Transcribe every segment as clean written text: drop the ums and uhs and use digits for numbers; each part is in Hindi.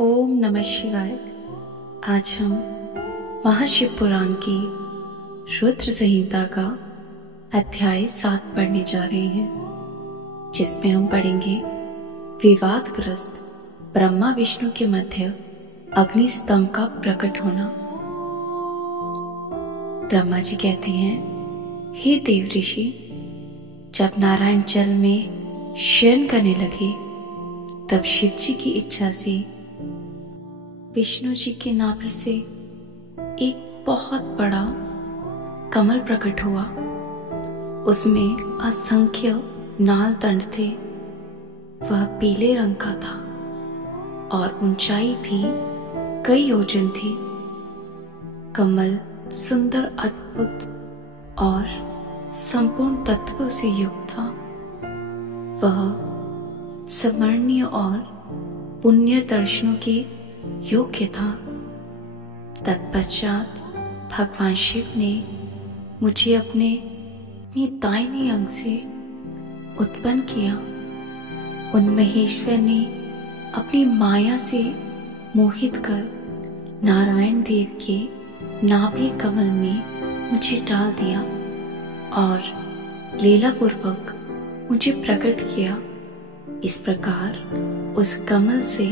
ओम नमः शिवाय। आज हम महाशिव पुराण की रुद्र संहिता का अध्याय 7 पढ़ने जा रहे हैं, जिसमें हम पढ़ेंगे विवादग्रस्त ब्रह्मा विष्णु के मध्य अग्नि स्तंभ का प्रकट होना। ब्रह्मा जी कहते हैं, हे देव ऋषि, जब नारायण जल में शयन करने लगे तब शिव जी की इच्छा से विष्णु जी के नाभि से एक बहुत बड़ा कमल प्रकट हुआ। उसमें असंख्य नाल दंड थे। वह पीले रंग का था और ऊंचाई भी कई योजन थी। कमल सुंदर, अद्भुत और संपूर्ण तत्वों से युक्त था। वह स्मरणीय और पुण्य दर्शनों के योग्य था। तत्पश्चात भगवान शिव ने मुझे अपने दाहिने अंग से उत्पन्न किया। उन महेश्वर ने अपनी माया से मोहित कर नारायण देव के नाभि कमल में मुझे डाल दिया और लीला पूर्वक मुझे प्रकट किया। इस प्रकार उस कमल से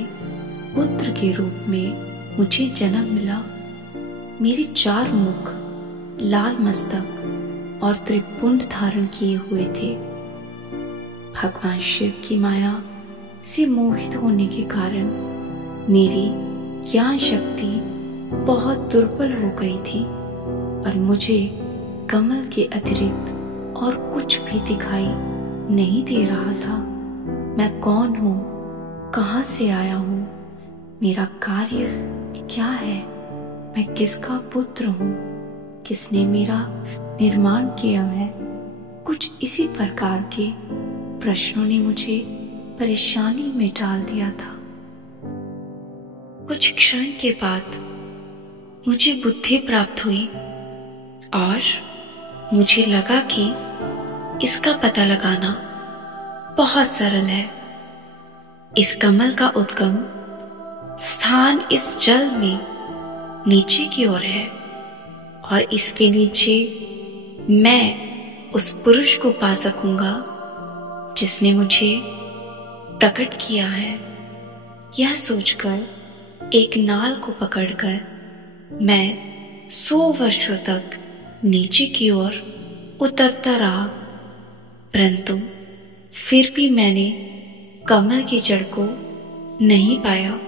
पुत्र के रूप में मुझे जन्म मिला। मेरे 4 मुख, लाल मस्तक और त्रिपुंड धारण किए हुए थे। भगवान शिव की माया से मोहित होने के कारण मेरी ज्ञान शक्ति बहुत दुर्बल हो गई थी और मुझे कमल के अतिरिक्त और कुछ भी दिखाई नहीं दे रहा था। मैं कौन हूँ, कहाँ से आया हूँ, मेरा कार्य क्या है, मैं किसका पुत्र हूँ, किसने मेरा निर्माण किया है। कुछ इसी प्रकार के प्रश्नों ने मुझे परेशानी में डाल दिया था। कुछ क्षण के बाद मुझे बुद्धि प्राप्त हुई और मुझे लगा कि इसका पता लगाना बहुत सरल है। इस कमल का उद्गम स्थान इस जल में नीचे की ओर है और इसके नीचे मैं उस पुरुष को पा सकूंगा जिसने मुझे प्रकट किया है। यह सोचकर एक नाल को पकड़कर मैं 100 वर्षों तक नीचे की ओर उतरता रहा, परंतु फिर भी मैंने कमल की जड़ को नहीं पाया।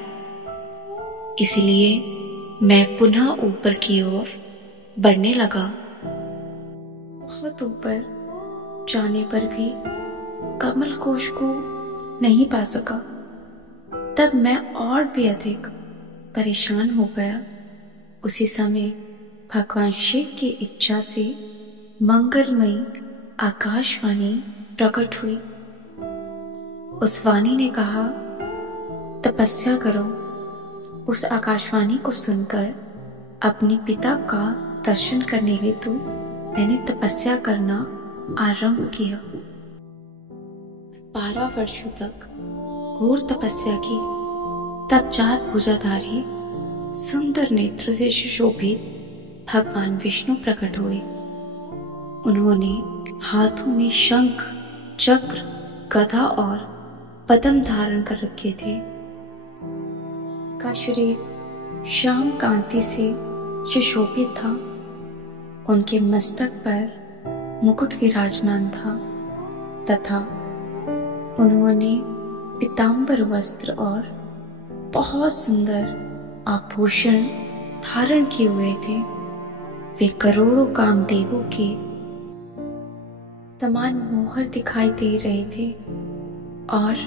इसलिए मैं पुनः ऊपर की ओर बढ़ने लगा। बहुत ऊपर जाने पर भी कमल कोश को नहीं पा सका। तब मैं और भी अधिक परेशान हो गया। उसी समय भगवान शिव की इच्छा से मंगलमयी आकाशवाणी प्रकट हुई। उस वाणी ने कहा, तपस्या करो। उस आकाशवाणी को सुनकर अपने पिता का दर्शन करने हेतु मैंने तपस्या करना आरंभ किया। 12 वर्षों तक घोर तपस्या की। तब 4 भुजाधारी सुंदर नेत्र से सुशोभित भगवान विष्णु प्रकट हुए। उन्होंने हाथों में शंख, चक्र, गदा और पद्म धारण कर रखे थे। का शरीर श्याम कांति से सुशोभित था। उनके मस्तक पर मुकुट विराजमान था तथा उन्होंने पीतांबर वस्त्र और बहुत सुंदर आभूषण धारण किए हुए थे। वे करोड़ों कामदेवों के समान मोहर दिखाई दे रहे थे और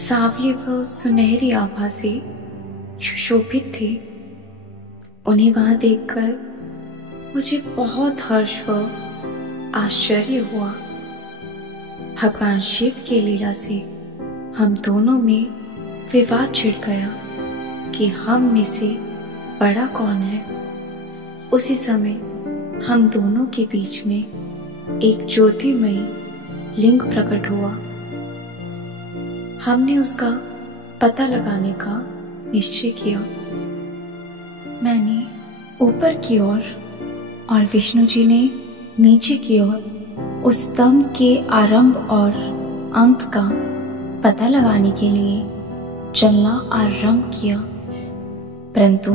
सांवली व सुनहरी आभा से सुशोभित थे। उन्हें वहां देखकर मुझे बहुत हर्ष व आश्चर्य हुआ। भगवान शिव के लीला से हम दोनों में विवाद छिड़ गया कि हम में से बड़ा कौन है। उसी समय हम दोनों के बीच में एक ज्योतिमयी लिंग प्रकट हुआ। हमने उसका पता लगाने का निश्चय किया। मैंने ऊपर की ओर और विष्णु जी ने नीचे की ओर उस स्तंभ के आरंभ और अंत का पता लगाने के लिए चलना आरंभ किया, परंतु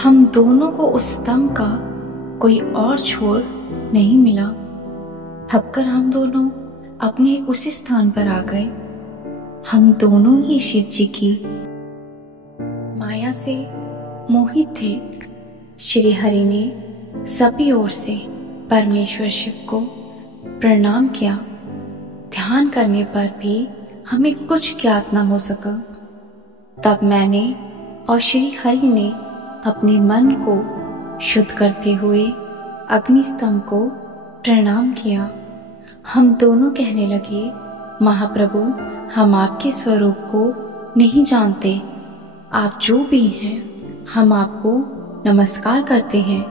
हम दोनों को उस स्तंभ का कोई और छोर नहीं मिला। थककर हम दोनों अपने उसी स्थान पर आ गए। हम दोनों ही शिव जी की माया से मोहित थे। श्री हरि ने सभी ओर से परमेश्वर शिव को प्रणाम किया। ध्यान करने पर भी हमें कुछ ज्ञात न हो सका। तब मैंने और श्री हरि ने अपने मन को शुद्ध करते हुए अग्नि स्तंभ को प्रणाम किया। हम दोनों कहने लगे, महाप्रभु, हम आपके स्वरूप को नहीं जानते। आप जो भी हैं, हम आपको नमस्कार करते हैं।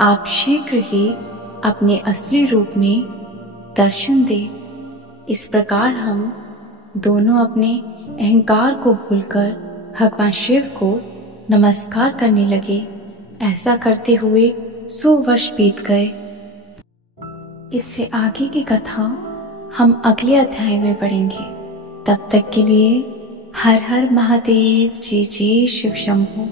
आप शीघ्र ही अपने असली रूप में दर्शन दें। इस प्रकार हम दोनों अपने अहंकार को भूलकर भगवान शिव को नमस्कार करने लगे। ऐसा करते हुए 100 वर्ष बीत गए। इससे आगे की कथा हम अगले अध्याय में पढ़ेंगे। तब तक के लिए हर हर महादेव। जय जय शिव शंभू।